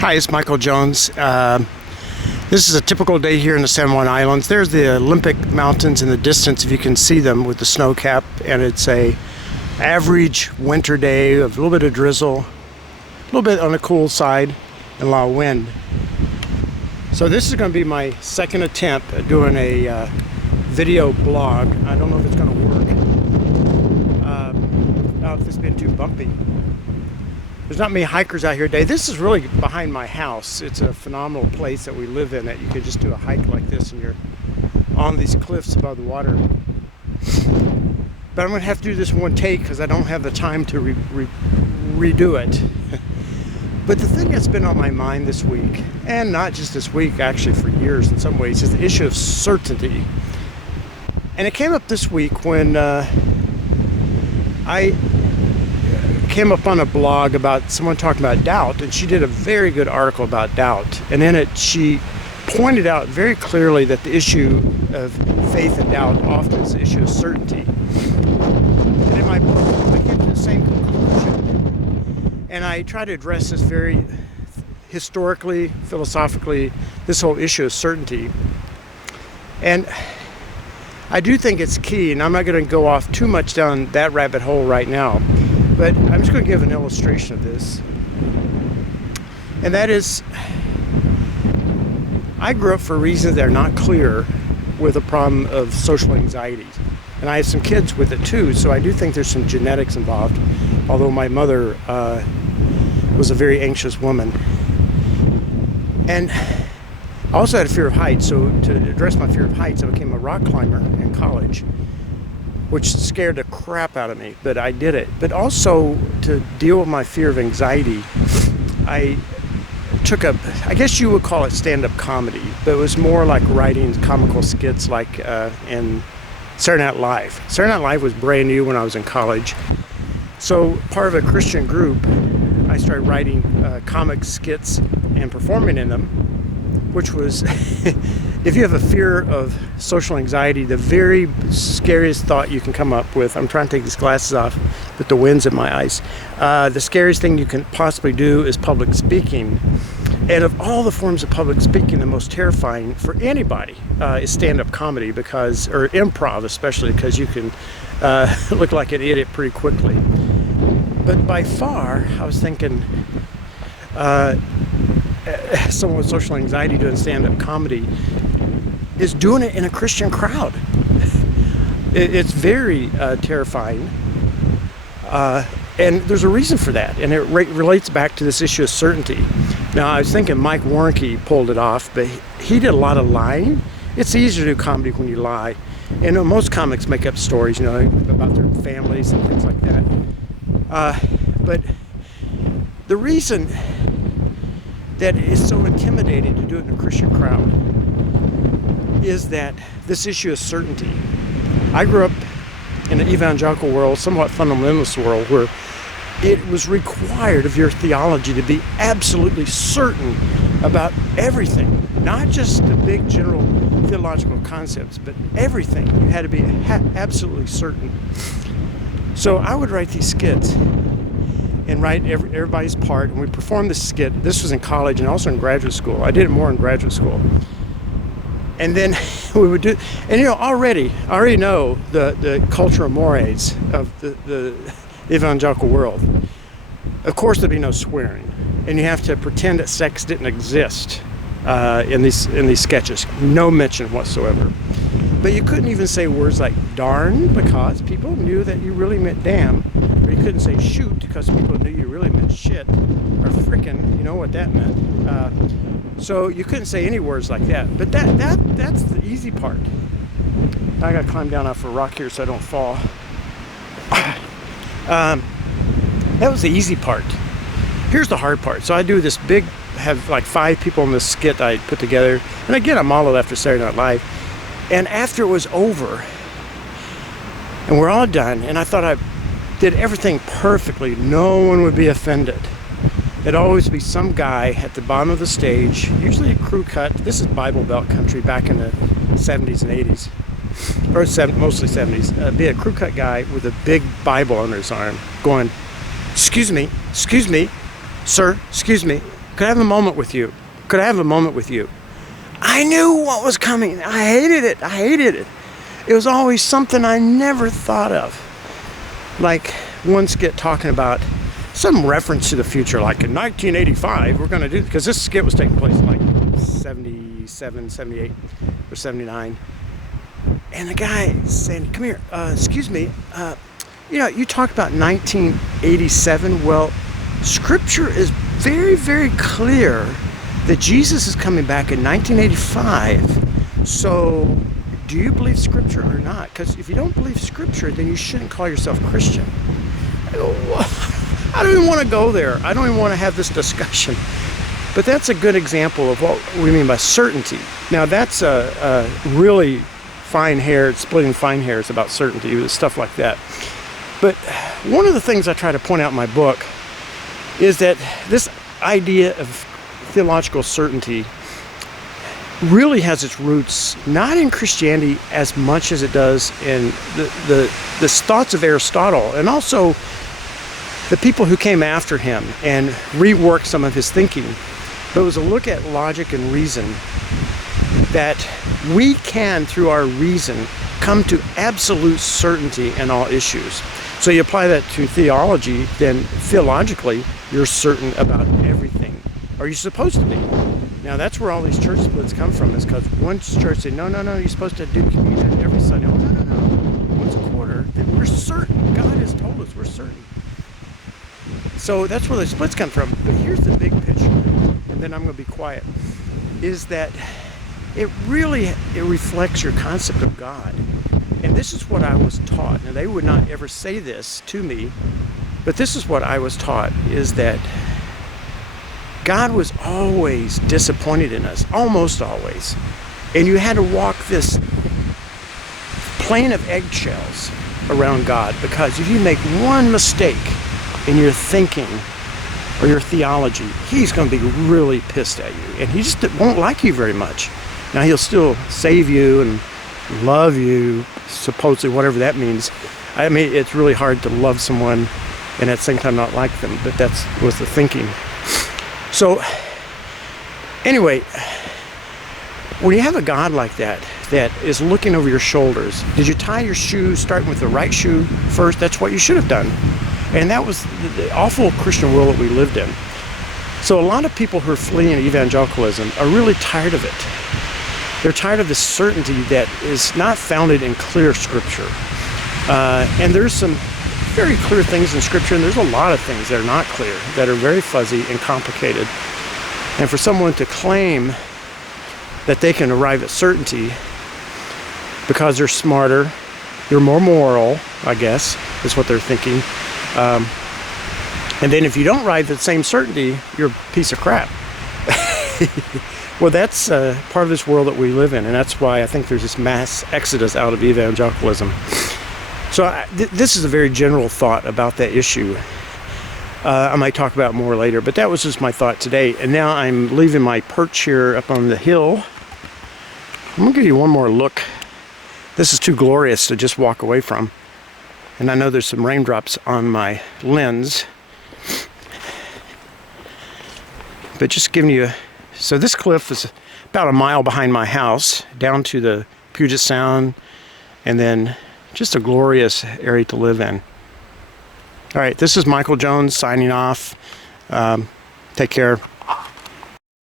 Hi, it's Michael Jones. This is a typical day here in the San Juan Islands. There's the Olympic Mountains in the distance, if you can see them with the snow cap, and it's a average winter day of a little bit of drizzle, a little bit on the cool side, and a lot of wind. So this is going to be my second attempt at doing a video blog. I don't know if it's going to work. I don't know if it's been too bumpy. There's not many hikers out here today. This is really behind my house. It's a phenomenal place that we live in, that you could just do a hike like this and you're on these cliffs above the water. But I'm going to have to do this one take because I don't have the time to redo it. But the thing that's been on my mind this week, and not just this week, actually for years in some ways, is the issue of certainty. And it came up this week when I came up on a blog about someone talking about doubt, and she did a very good article about doubt. And in it, she pointed out very clearly that the issue of faith and doubt often is the issue of certainty. And in my book, I came to the same conclusion. And I try to address this very historically, philosophically, this whole issue of certainty. And I do think it's key, and I'm not going to go off too much down that rabbit hole right now. But I'm just going to give an illustration of this. And that is, I grew up for reasons that are not clear with a problem of social anxiety. And I have some kids with it too, so I do think there's some genetics involved. Although my mother was a very anxious woman. And I also had a fear of heights, so to address my fear of heights, I became a rock climber in college, which scared the crap out of me, but I did it. But also, to deal with my fear of anxiety, I took up, I guess you would call it stand-up comedy, but it was more like writing comical skits like in Saturday Night Live. Saturday Night Live was brand new when I was in college. So part of a Christian group, I started writing comic skits and performing in them, which was, if you have a fear of social anxiety, the very scariest thought you can come up with, I'm trying to take these glasses off, but the wind's in my eyes. The scariest thing you can possibly do is public speaking. And of all the forms of public speaking, the most terrifying for anybody is stand-up comedy, because, or improv especially, because you can look like an idiot pretty quickly. But by far, I was thinking, someone with social anxiety doing stand-up comedy is doing it in a Christian crowd. It's very terrifying, and there's a reason for that, and it relates back to this issue of certainty. Now, I was thinking Mike Warnke pulled it off, but he did a lot of lying. It's easier to do comedy when you lie, and most comics make up stories, about their families and things like that. But the reason that is so intimidating to do it in a Christian crowd is that this issue of certainty. I grew up in an evangelical world, somewhat fundamentalist world, where it was required of your theology to be absolutely certain about everything, not just the big general theological concepts, but everything. You had to be absolutely certain. So I would write these skits and write everybody's part, and we performed this skit. This was in college and also in graduate school. I did it more in graduate school. And then we would do, and I already know the cultural mores of the evangelical world. Of course, there'd be no swearing, and you have to pretend that sex didn't exist in these sketches. No mention whatsoever. But you couldn't even say words like darn, because people knew that you really meant damn. Or you couldn't say shoot, because people knew you really meant shit. Or frickin', you know what that meant. So you couldn't say any words like that. But that's the easy part. I gotta climb down off a rock here so I don't fall. That was the easy part. Here's the hard part. So I do this big, have like 5 people in this skit I put together. And again, I modeled after Saturday Night Live. And after it was over, and we're all done, and I thought I did everything perfectly, no one would be offended. It'd always be some guy at the bottom of the stage, usually a crew cut. This is Bible Belt country back in the 70s and 80s, or mostly 70s. Be a crew cut guy with a big Bible under his arm, going, excuse me, sir, excuse me, Could I have a moment with you? Could I have a moment with you? I knew what was coming. I hated it. I hated it. It was always something I never thought of. Like one skit talking about some reference to the future, like in 1985, we're going to do, because this skit was taking place in like 77, 78, or 79. And the guy saying, come here, excuse me, you talked about 1987. Well, Scripture is very, very clear that Jesus is coming back in 1985. So, do you believe Scripture or not? Because if you don't believe Scripture, then you shouldn't call yourself Christian. I don't even want to go there. I don't even want to have this discussion. But that's a good example of what we mean by certainty. Now, that's a really splitting fine hairs about certainty, stuff like that. But one of the things I try to point out in my book is that this idea of theological certainty really has its roots not in Christianity as much as it does in the thoughts of Aristotle, and also the people who came after him and reworked some of his thinking. But it was a look at logic and reason, that we can, through our reason, come to absolute certainty in all issues. So you apply that to theology, then theologically, you're certain about everything. Or you're supposed to be. Now that's where all these church splits come from, is because one church said, no, you're supposed to do communion every Sunday. Oh, no, once a quarter. Then we're certain. God has told us we're certain. So that's where the splits come from. But here's the big picture, and then I'm going to be quiet, is that it reflects your concept of God. And this is what I was taught. Now, they would not ever say this to me, but this is what I was taught, is that God was always disappointed in us, almost always. And you had to walk this plane of eggshells around God, because if you make one mistake in your thinking or your theology, he's going to be really pissed at you, and he just won't like you very much. Now, he'll still save you and love you, supposedly, whatever that means. I mean, it's really hard to love someone and at the same time not like them, but that was the thinking. So, anyway, when you have a God like that is looking over your shoulders, did you tie your shoes starting with the right shoe first? That's what you should have done. And that was the awful Christian world that we lived in. So a lot of people who are fleeing evangelicalism are really tired of it. They're tired of this certainty that is not founded in clear Scripture. And there's some very clear things in Scripture, and there's a lot of things that are not clear, that are very fuzzy and complicated. And for someone to claim that they can arrive at certainty because they're smarter, they're more moral, I guess, is what they're thinking. And then if you don't arrive at the same certainty, you're a piece of crap. Well, that's part of this world that we live in, and that's why I think there's this mass exodus out of evangelicalism. So this is a very general thought about that issue. I might talk about it more later, but that was just my thought today. And now I'm leaving my perch here up on the hill. I'm going to give you one more look. This is too glorious to just walk away from. And I know there's some raindrops on my lens. But just giving you... So this cliff is about a mile behind my house, down to the Puget Sound, and then just a glorious area to live in. All right, this is Michael Jones signing off. Take care.